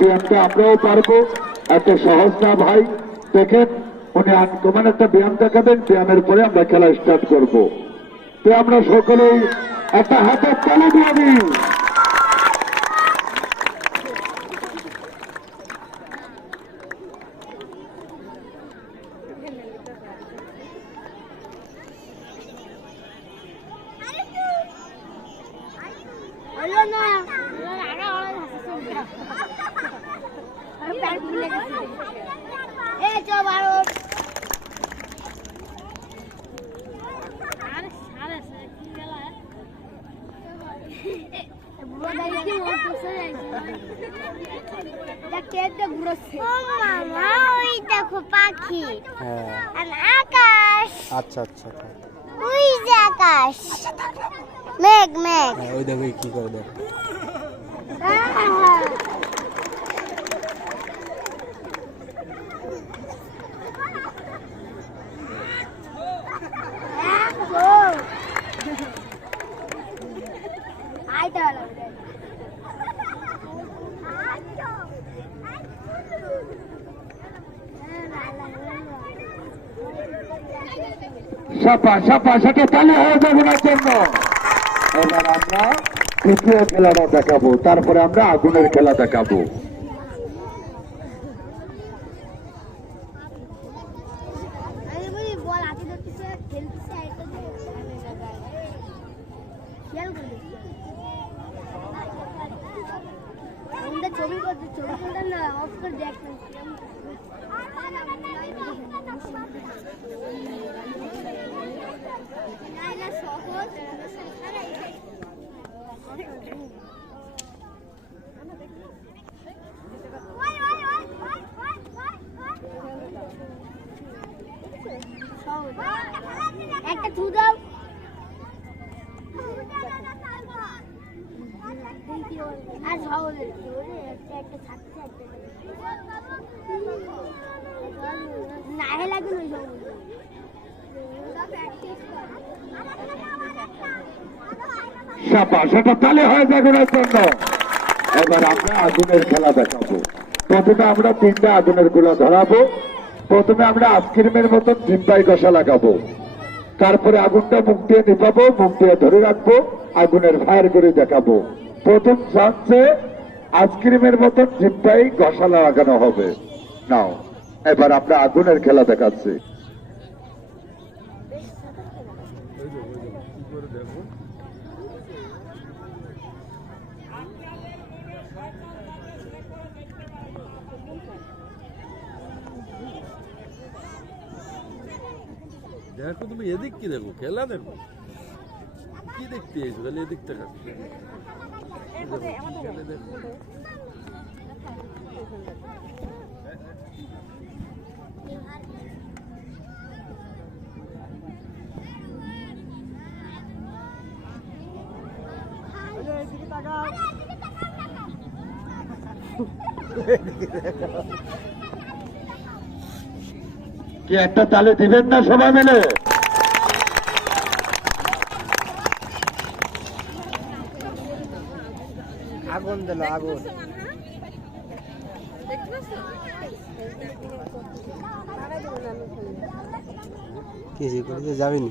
ব্যায়ামটা আমরাও পারব। সহজ না ভাই। উনি একটা ব্যায়াম দেখাবেন। ব্যায়ামের পরে আমরা খেলা স্টার্ট করব। তো আমরা সকলেই একটা হাতে তালে দিয়ে দিই হলো না আগে ওরা হাসছে আমি প্যান্ট খুলে গেছি এ চো বারো আরে সারে সারে কি গেল বুড়ো দাঁড়িয়ে কি মন করছে দেখ কেটে ঘুরছে ও মামা ওই দেখো পাখি হ্যাঁ আর আকাশ আচ্ছা আচ্ছা থাক। ওই যে আকাশ। মেঘ মেঘ। হ্যাঁ ওই দেখো কি করে দেখো। সাপা সাপা সেটা তালি হয়ে যাবে না জন্য। এবার আমরা তৃতীয় খেলাটা দেখাবো, তারপরে আমরা আগুনের খেলা দেখাবো আমি বলি বল হাতে ধরতেছে খেলতেছে আর এটা দিয়ে খেয়াল করে আমরা ছবি করতে ছবি করতে না অফ করে দেখতাম সহজ একটা চু দাও আর সহজ একটা একটা ছাড়ছে একটা জন্য। এবার আমরা আগুনের খেলা দেখাবো। প্রথমে আমরা তিনটা আগুনেরগুলা ধরাবো। প্রথমে আমরা আইসক্রিমের মতন জিম্পাই কষা লাগাবো। তারপরে আগুনটা মুখ দিয়ে নিপাবো, মুখ দিয়ে ধরে রাখব, আগুনের ফায়ার করে দেখাবো। প্রথম চান্সে আইসক্রিমের মতো জিম্পাই কষা লাগানো হবে। নাও, এবার আমরা আগুনের খেলা দেখাচ্ছি। দেখো তুমি এদিক কি দেখো? খেলা দেখো। কি দেখতে এসো? খালি এদিক থেকে কি একটা তালে দিবেন না সবাই মিলে? আগুন দিল আগুন। কিছু করতে যাবিনি।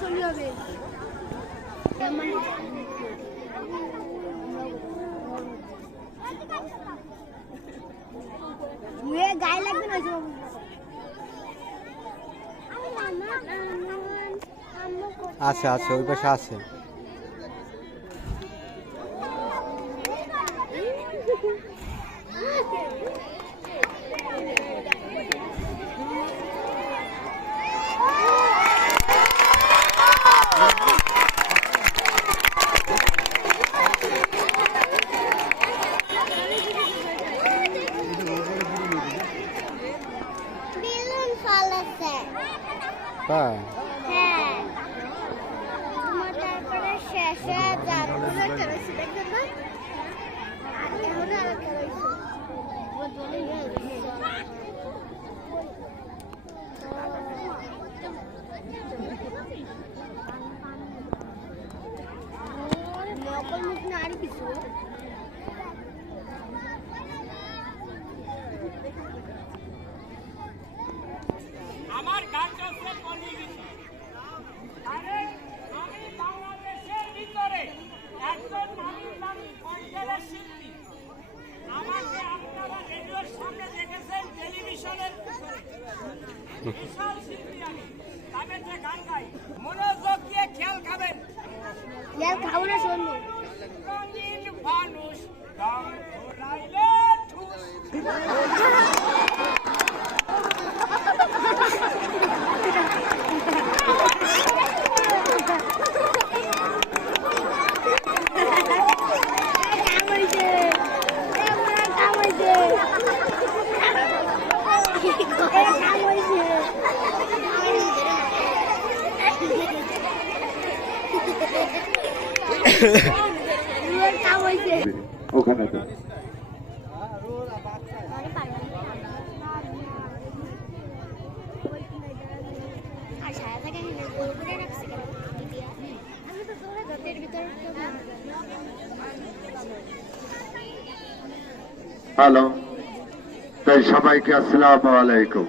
চলে যাবে ধুয়ে গায়ে লাগবে না ওইসব আছে আছে ওই পাশে আছে বেলুন ফালাচ্ছে তাই হ্যাঁ তোমার তারপরে শেষে যারগুলো কেরোসিন দেখবেন না আর এখন আর কেরোসিন বদলে নকল মুখ না আর কিছু আমার গানটা সে করিয়ে গেছে আরে আমি বাংলাদেশের ভিতরে একজন নামি দামি কণ্ঠের শিল্পী আমাকে আপনারা রেডিওর সামনে দেখেছেন টেলিভিশনের বিশাল শিল্পী আমি তবে যে গান গাই মনোযোগ দিয়ে খেয়াল খাবেন ইয়ার খাব না শুনব রঙিন মানুষ গান ঘোরাইলে ঠুস কাম হইছে এ মনে কাম হইছে এ কাম হইছে রুয়ের কাম হইছে ওখানে তো আর সারা থেকে গোল করে রাখছে কেন আমি তো তোরা হ্যালো তাই সবাইকে আসসালামু আলাইকুম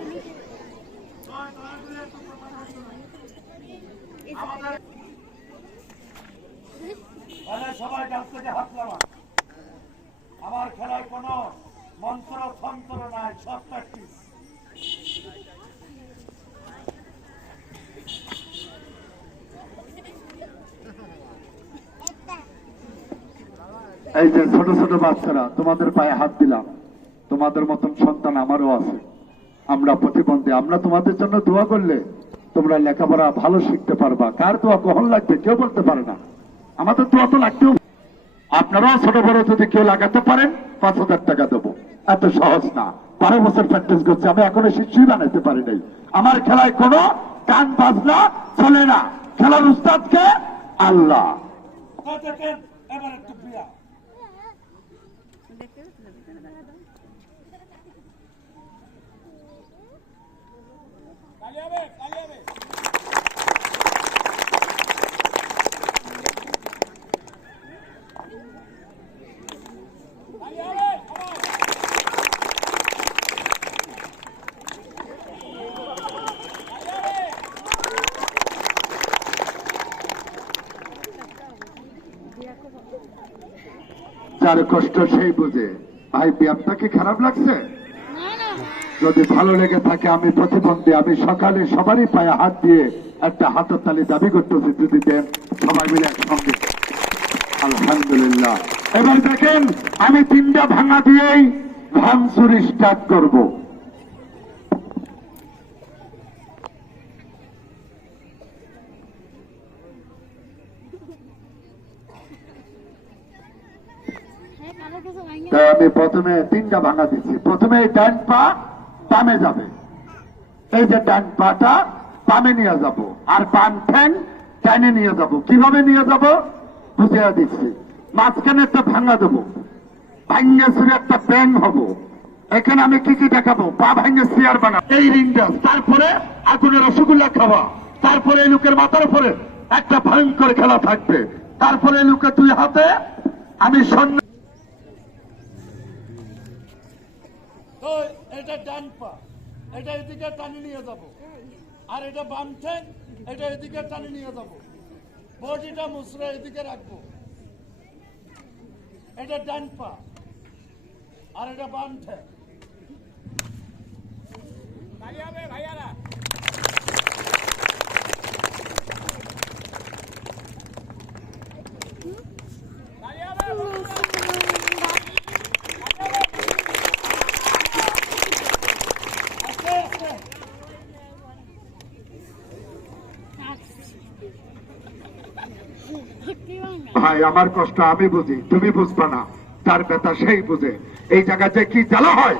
তাহলে সবাই ডান থেকে হাত নামা খেলায় কোনো মন্ত্র, তন্ত্র নাই, সব প্র্যাকটিস এই যে ছোট ছোট বাচ্চারা, তোমাদের পায়ে হাত দিলাম। তোমাদের মতন সন্তান আমারও আছে। আমরা প্রতিবন্ধী, আমরা তোমাদের জন্য দোয়া করলে তোমরা লেখাপড়া ভালো শিখতে পারবা। কার দোয়া কখন লাগবে কেউ বলতে পারে না। আমাদের দোয়া তো লাগতেও আপনারাও ছোট বড় যদি কেউ লাগাতে পারেন, পাঁচ হাজার টাকা দেবো। এত সহজ না। বারো বছর প্র্যাকটিস করছি, আমি এখনও শিশুই বানাইতে পারি নাই। আমার খেলায় কোনো কান বাজনা চলে না। খেলার উস্তাদকে আল্লাহ। যার কষ্ট সেই বুঝে। ভাই আপনাকে খারাপ লাগছে? যদি ভালো লেগে থাকে আমি প্রতিবন্ধী আমি সকালে সবারই পায়ে হাত দিয়ে একটা হাতের তালি দাবি করতেছি যদি দেন সবাই মিলে একসঙ্গে। আলহামদুলিল্লাহ। এবার দেখেন আমি তিনটা ভাঙা দিয়েই ভাঙচুরি স্টার্ট করব হ্যাঁ কারও কিছু ভাঙে তাই আমি প্রথমে তিনটা ভাঙা দিচ্ছি প্রথমে এই ডান পা বামে যাবে। এই যে ডান পাটা, বামে নিয়ে যাব। আর বাম ঠ্যাং ডাইনে নিয়ে যাব। কীভাবে নিয়ে যাব? বুঝিয়ে দিচ্ছি। মাঝখানে একটা ভাঙা দেবো। ভাঙ্গে সুরে একটা ব্যাং হব। এখানে আমি কি কি দেখাবো? পা ভাঙ্গে চেয়ার বানাবো। এই রিংটা, তারপরে আগুনের রসগোল্লা খাওয়া। তারপরে এই লোকের মাথার উপরে একটা ভয়ঙ্কর খেলা থাকবে। তারপরে এই লোকের দুই হাতে আমি সৈন্য এটা ডান পা, এটা এদিকে টানি নিয়ে যাব। আর এটা বাম ঠ্যাং, এটা এদিকে টানি নিয়ে যাব। বডিটা মুসরা এদিকে রাখব। এটা ডান পা, আর এটা বাম ঠ্যাং। ভাইয়ারা। ভাই আমার কষ্ট আমি বুঝি, তুমি বুঝবা না, তার ব্যথা সেই বুঝে। এই জায়গাতে কি জ্বালা হয়,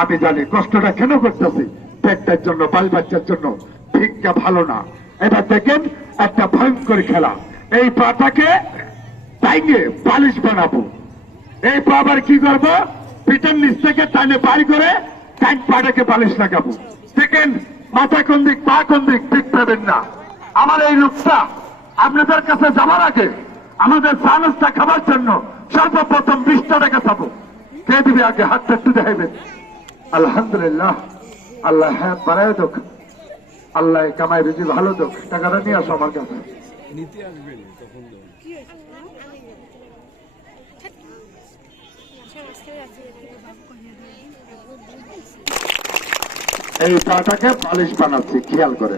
আমি জানি, কষ্টটা কেন করতেছি? পেটটার জন্য, বাল বাচ্চার জন্য ভিক্ষা ভালো না। এবার দেখেন, একটা ভয়ঙ্কর খেলা। এই পাটাকে টাইগে বালিশ বানাবো। এই পা আবার কি করব? পিঠের নিচ থেকে টানে বাড়ি করে টাইম পাটাকে বালিশ লাগাবো। দেখেন, মাথা কোন দিক, পা কোন দিক, ঠিক পাবেন না। আমার এই লোকটা আপনাদের কাছে যাবার আগে আমাদের সানসটা খাবার জন্য সর্বপ্রথম বিশটা টাকা চাবো কে দিবে আগে হাতটা একটু দেখাইবেন? আলহামদুলিল্লাহ। আল্লাহ হ্যাঁ বাড়ায় দোক। আল্লাহ কামাই রুজি ভালো দোক। টাকাটা নিয়ে আসো আমার কাছে। নিতে আসবেন তখন এই পাটাকে বালিশ বানাচ্ছি খেয়াল করে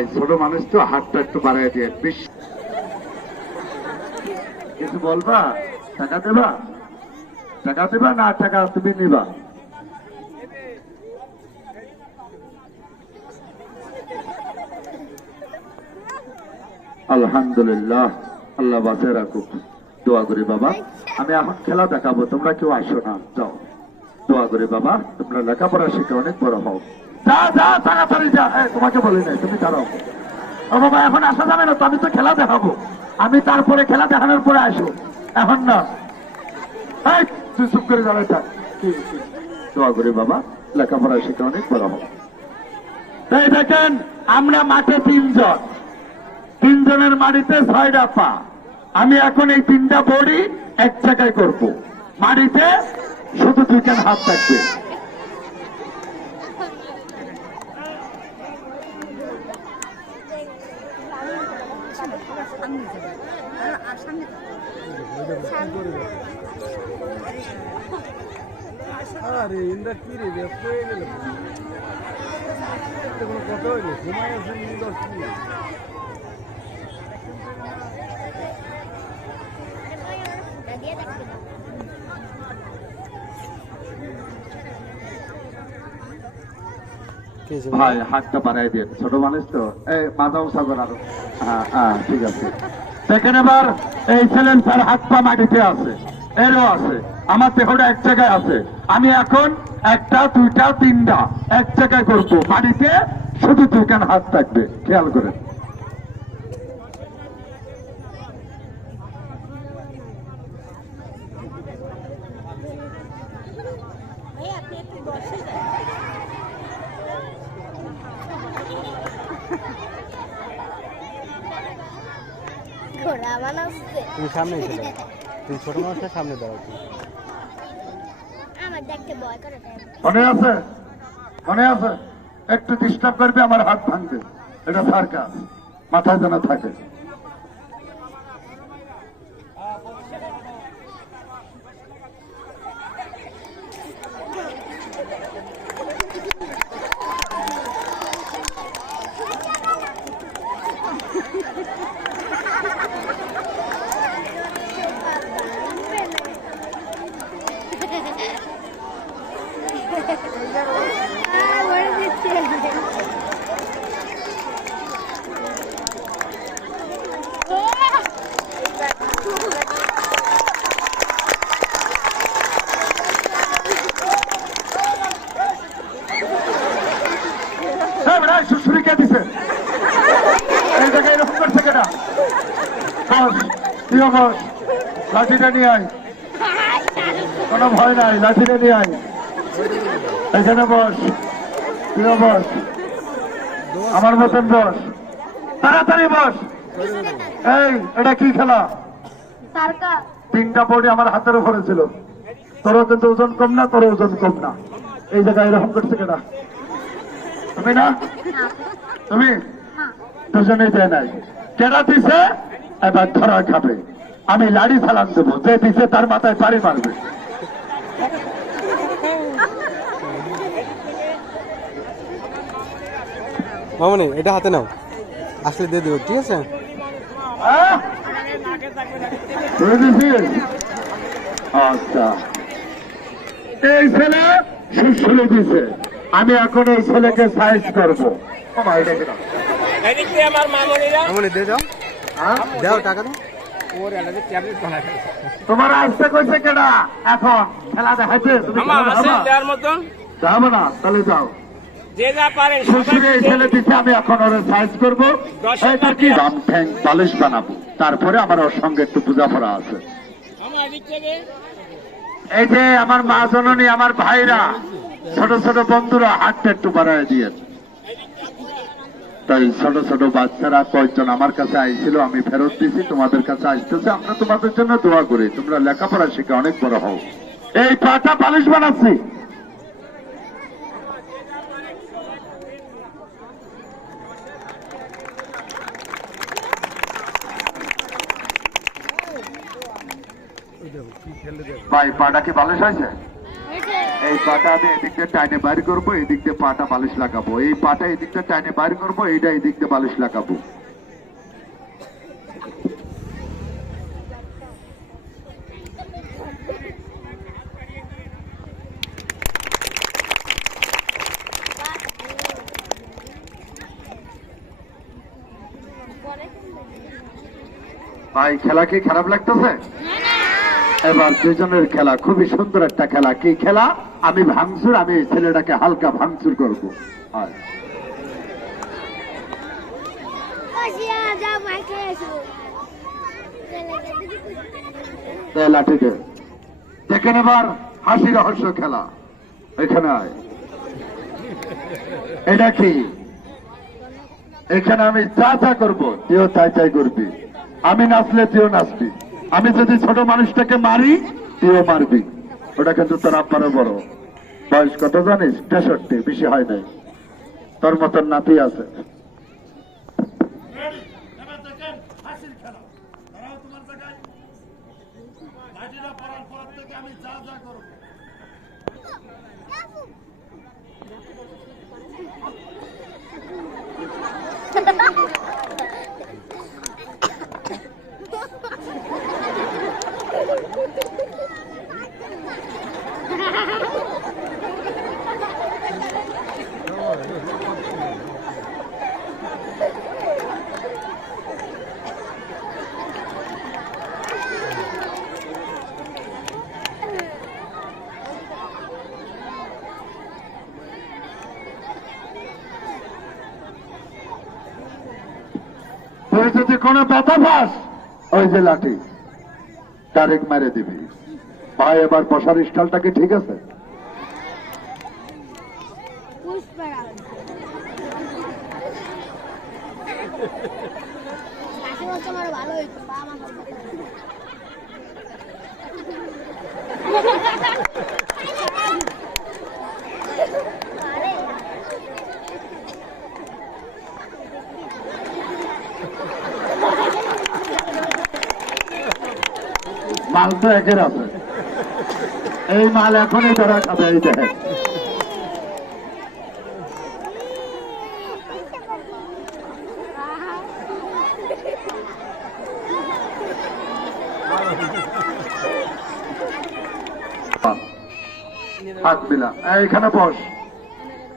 ভাই, ছোট মানুষ তো হাতটা একটু বাড়াই দিয়ে। বেশ কিছু বলবা? টাকা দেবা? টাকা দেবা না টাকা তুমি নিবা? আলহামদুলিল্লাহ, আল্লাহ বাঁচে রাখুক। দোয়া করি বাবা, আমি এখন খেলা দেখাবো, তোমরা কেউ আসো না, যাও। দোয়া করি বাবা, তোমরা লেখাপড়া শিখে অনেক বড় হও। যা যা তাড়াতাড়ি যা। এই, তোমাকে বলি নাই তুমি দাঁড়াও ও বাবা এখন আসা যাবে না তো আমি তো খেলা দেখাবো। আমি তারপরে খেলা দেখানোর পরে আসো এখন না। তুই চুপ করে কি? দোয়া বাবা লেখাপড়া শিখে অনেক বড় হও এই দেখেন আমরা মাঠে তিনজন। তিনজনের মাটিতে ছয়টা পা। আমি এখন এই তিনটা বড়ি এক জায়গায় করব। মাটিতে শুধু দুইখান হাত থাকবে। ভাই হাতটা বাড়াই দিয়ে ছোট মানুষ তো। এই মাদাও সাগর আরও। ঠিক আছে। দেখেন এবার এই মাটিতে আছে আছে, আমার এক জায়গায় আছে। আমি এখন একটা, দুইটা, তিনটা এক জায়গায় করব। মাটিতে শুধু দুইখান হাত থাকবে, খেয়াল করেন ভাই আপনি একটু বসে যান ঘোড়া বানাচ্ছে তুমি সামনে এসে দাও তুমি ছোট মানুষের সামনে দাও মনে আছে? মনে আছে? একটু ডিস্টার্ব করবে আমার হাত ভাঙবে। এটা সার কাজ মাথায় যেন থাকে হ্যাঁ বেড়া সুশ্রী কে দিছে এই জায়গায় এরকম করছে কেনা বস প্রিয় লাঠিটা নিয়ে আয়। কোনো ভয় নাই লাঠিটা নিয়ে আয়। এখানে বস প্রিয় বস। আমার মতন বস। তাড়াতাড়ি বস। এই এটা কি খেলা? তিনটা বডি আমার হাতের উপরে ছিল। তোরও কিন্তু ওজন কম না তোর ওজন কম না। এই জায়গায় এরকম করছে কেনা তুমি না? তুমি? দুজনেই দেয় নাই। কেনা দিছে? এবার ধরা খাবে। আমি লাড়ি চালান দেবো। যে দিছে তার মাথায় পাড়ি মারবে। মামনি এটা হাতে নাও। আসলে দিয়ে দেবো ঠিক আছে? হ্যাঁ? আচ্ছা। এই ছেলে সুশ্রী দিছে আমি এখন এই ছেলেকে সাইজ করব। আমার মামনি দিয়ে দাও। হ্যাঁ? দাও টাকা দাও। তোমার আসতে কইছে কেডা? এখন খেলা দেখাইছে আছে দেওয়ার মতন? যাব না তাহলে যাও। যে যা পারেন শ্বশুরে এই ছেলে আমি এখন ওর সাইজ করব। কি দাম? ঠ্যাং পালিশ বানাবো। তারপরে আমার ওর সঙ্গে একটু আছে। আমার এদিক থেকে। এই যে আমার মা জননী আমার ভাইরা ছোট ছোট বন্ধুরা হাতটা একটু বাড়ায় তাই ছোট ছোট বাচ্চারা কয়েকজন আমার কাছে আইছিল, আমি ফেরত দিছি, তোমাদের কাছে আসতেছে, আমরা তোমাদের জন্য দোয়া করি। তোমরা লেখাপড়া শিখে অনেক বড় হও। এই পাটা পালিশ বানাচ্ছি। ভাই, পাটা কি পালিশ হয়েছে? এই পাটা আমি এদিক দিয়ে টাইনে বাইর করব এদিক দিয়ে পাটা বালিশ লাগাবো। এই পাটা এদিক দিয়ে টাইনে বাইর করব এইটা এদিক দিয়ে বালিশ লাগাবো। ভাই খেলা কি খারাপ লাগতেছে? এবার দুজনের খেলা খুবই সুন্দর একটা খেলা। কি খেলা? আমি ভাঙচুর, আমি ছেলেটাকে হালকা ভাঙচুর করব। দেখেন এবার, হাসি রহস্য খেলা। এখানে এটা কি? এখানে আমি যা যা করব, তুইও তাই তাই করবি। আমি নাচলে তুইও নাচবি। আমি যদি ছোট মানুষটাকে মারি, তুইও মারবি। ওটা কিন্তু তোর আব্বারও বড়। বয়স কত জানিস? তেষট্টি, বেশি হয় নাই। তোর মতন নাতি আছে রেডি এবার দেখেন হাসির খেলা দাঁড়াও তোমার জায়গায় লাঠিটা পড়ার পর থেকে আমি যা যা করব তুই যদি কোনো ব্যথা পাস? ওই যে লাঠি ডাইরেক্ট মেরে দিবি। ভাই এবার বসার স্টাইলটা কি ঠিক আছে? ভালো হইতো বা আমার ভালো হইতো। আরে, মাল তো একের এই মাল এখনই ধরা খাবে, এই দেখেন। হাত মিলা, এইখানে বস।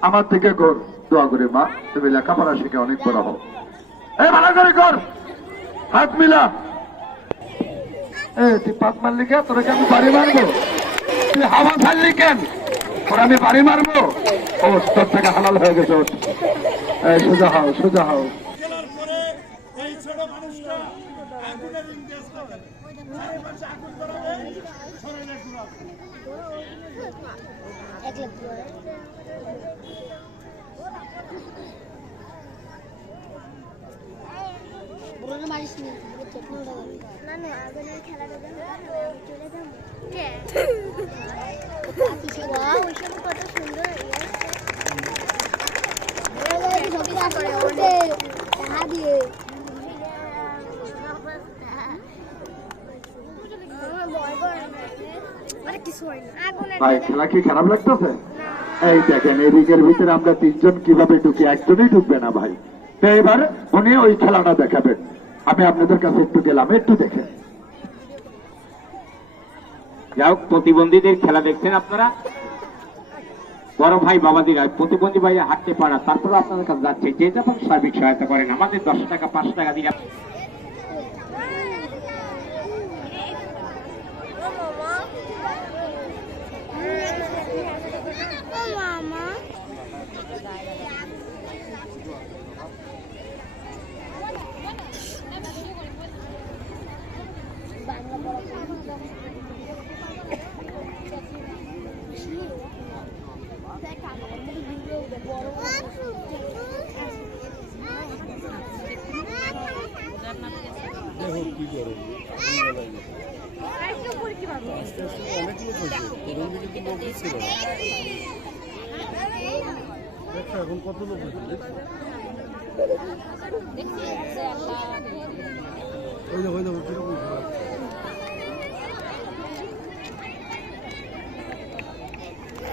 আমার দিকে কর দোয়া করে, মা। তুমি লেখাপড়া শিখে অনেক বড় ভালো করে কর হাত মিলা। তুই পাত মারলি কেন তোরা আমি বাড়ি মারবো? তুই হাওয়া ছাড়লি কেন? তোর আমি বাড়ি মারবো? ও তোর থেকে হালাল হয়ে গেছে সোজা হও সোজা হও। মারিস নি, আগুনের খেলাটা যখন আমি চলে যাব। কত সুন্দর ইয়ে টাকা দিয়ে। ভাই খেলা কি খারাপ লাগতেছে এই দেখেন এদিকের ভিতরে আমরা তিনজন কীভাবে ঢুকি একজনই ঢুকবে না ভাই তো এবার উনি ওই খেলাটা দেখাবেন আমি আপনাদের কাছে একটু দিলাম একটু দেখেন যাই হোক, প্রতিবন্ধীদের খেলা দেখছেন আপনারা? বড় ভাই বাবা বাবাদিরা প্রতিবন্ধী ভাই হাঁটতে পারা তারপরে আপনাদের কাছে যাচ্ছে। যে যেমন সার্বিক সহায়তা করেন, আমাদের দশ টাকা, পাঁচ টাকা দিলে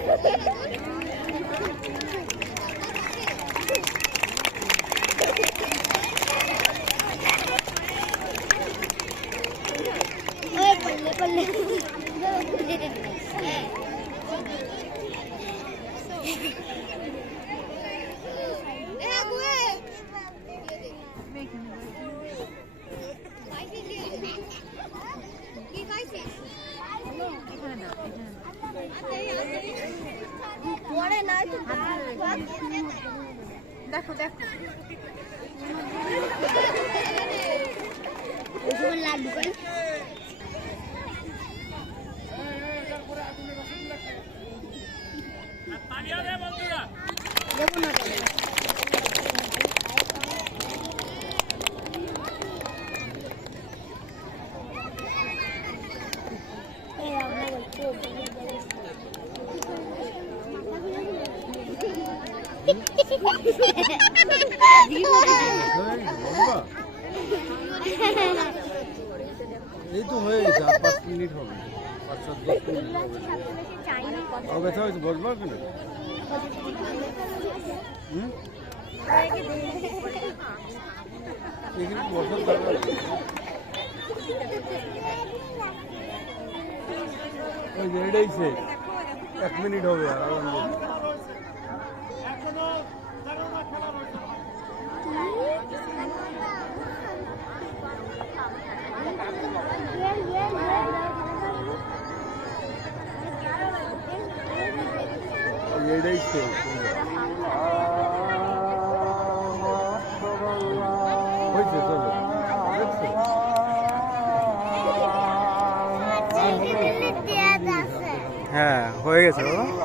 Yeah. ব্যথা হয়েছে বসবো কিনা এখানে বসার দরকার। ওই শেষ এক মিনিট হবে আর আলহামদুলিল্লাহ এখনও তেরোটা খেলা রয়েছে ওই এটাই হয়েছে চলো। হ্যাঁ হয়ে গেছে বাবা।